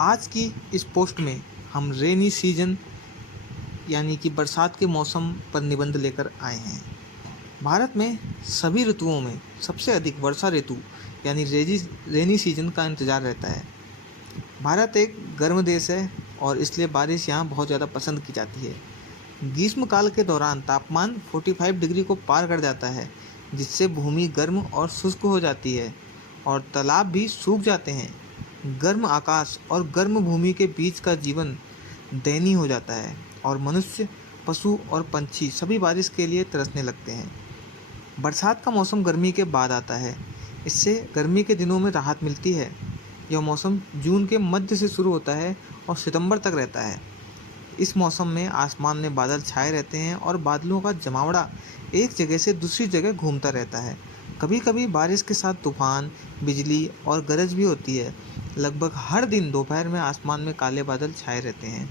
आज की इस पोस्ट में हम रेनी सीजन यानी कि बरसात के मौसम पर निबंध लेकर आए हैं। भारत में सभी ऋतुओं में सबसे अधिक वर्षा ऋतु यानी रेनी सीजन का इंतज़ार रहता है। भारत एक गर्म देश है और इसलिए बारिश यहाँ बहुत ज़्यादा पसंद की जाती है। ग्रीष्मकाल के दौरान तापमान 45 डिग्री को पार कर जाता है, जिससे भूमि गर्म और शुष्क हो जाती है और तालाब भी सूख जाते हैं। गर्म आकाश और गर्म भूमि के बीच का जीवन दयनीय हो जाता है और मनुष्य, पशु और पंछी सभी बारिश के लिए तरसने लगते हैं। बरसात का मौसम गर्मी के बाद आता है। इससे गर्मी के दिनों में राहत मिलती है। यह मौसम जून के मध्य से शुरू होता है और सितंबर तक रहता है। इस मौसम में आसमान में बादल छाए रहते हैं और बादलों का जमावड़ा एक जगह से दूसरी जगह घूमता रहता है। कभी कभी बारिश के साथ तूफान, बिजली और गरज भी होती है। लगभग हर दिन दोपहर में आसमान में काले बादल छाए रहते हैं।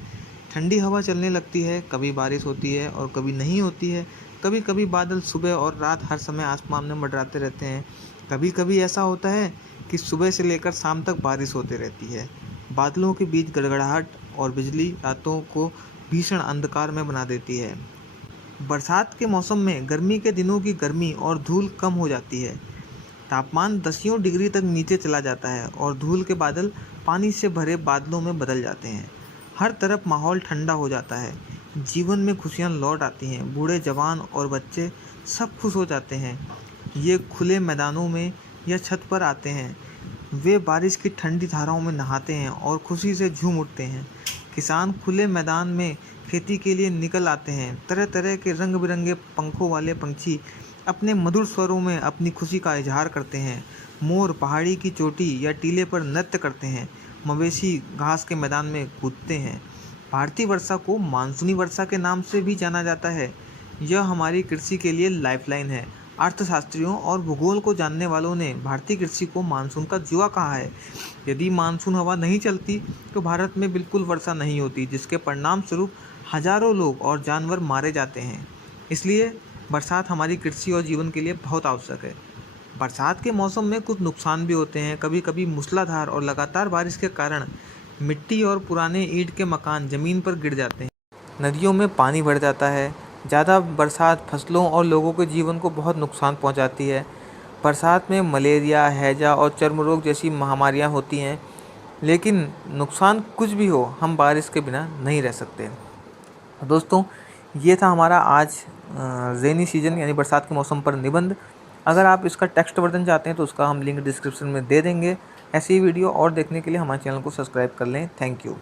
ठंडी हवा चलने लगती है। कभी बारिश होती है और कभी नहीं होती है। कभी कभी बादल सुबह और रात हर समय आसमान में मंडराते रहते हैं। कभी कभी ऐसा होता है कि सुबह से लेकर शाम तक बारिश होती रहती है। बादलों के बीच गड़गड़ाहट और बिजली रातों को भीषण अंधकार में बना देती है। बरसात के मौसम में गर्मी के दिनों की गर्मी और धूल कम हो जाती है। तापमान दसियों डिग्री तक नीचे चला जाता है और धूल के बादल पानी से भरे बादलों में बदल जाते हैं। हर तरफ माहौल ठंडा हो जाता है। जीवन में खुशियाँ लौट आती हैं। बूढ़े, जवान और बच्चे सब खुश हो जाते हैं। ये खुले मैदानों में या छत पर आते हैं। वे बारिश की ठंडी धाराओं में नहाते हैं और खुशी से झूम उठते हैं। किसान खुले मैदान में खेती के लिए निकल आते हैं। तरह तरह के रंग बिरंगे पंखों वाले पंछी अपने मधुर स्वरों में अपनी खुशी का इजहार करते हैं। मोर पहाड़ी की चोटी या टीले पर नृत्य करते हैं। मवेशी घास के मैदान में कूदते हैं। भारतीय वर्षा को मानसूनी वर्षा के नाम से भी जाना जाता है। यह हमारी कृषि के लिए लाइफलाइन है। अर्थशास्त्रियों और भूगोल को जानने वालों ने भारतीय कृषि को मानसून का जुआ कहा है। यदि मानसून हवा नहीं चलती तो भारत में बिल्कुल वर्षा नहीं होती, जिसके परिणाम स्वरूप हजारों लोग और जानवर मारे जाते हैं। इसलिए बरसात हमारी कृषि और जीवन के लिए बहुत आवश्यक है। बरसात के मौसम में कुछ नुकसान भी होते हैं। कभी कभी मूसलाधार और लगातार बारिश के कारण मिट्टी और पुराने ईंट के मकान ज़मीन पर गिर जाते हैं। नदियों में पानी बढ़ जाता है। ज़्यादा बरसात फसलों और लोगों के जीवन को बहुत नुकसान पहुंचाती है। बरसात में मलेरिया, हैजा और चर्म रोग जैसी महामारियां होती हैं। लेकिन नुकसान कुछ भी हो, हम बारिश के बिना नहीं रह सकते। दोस्तों, ये था हमारा आज रेनी सीजन यानी बरसात के मौसम पर निबंध। अगर आप इसका टेक्स्ट वर्जन चाहते हैं तो उसका हम लिंक डिस्क्रिप्शन में दे देंगे। ऐसी वीडियो और देखने के लिए हमारे चैनल को सब्सक्राइब कर लें। Thank you.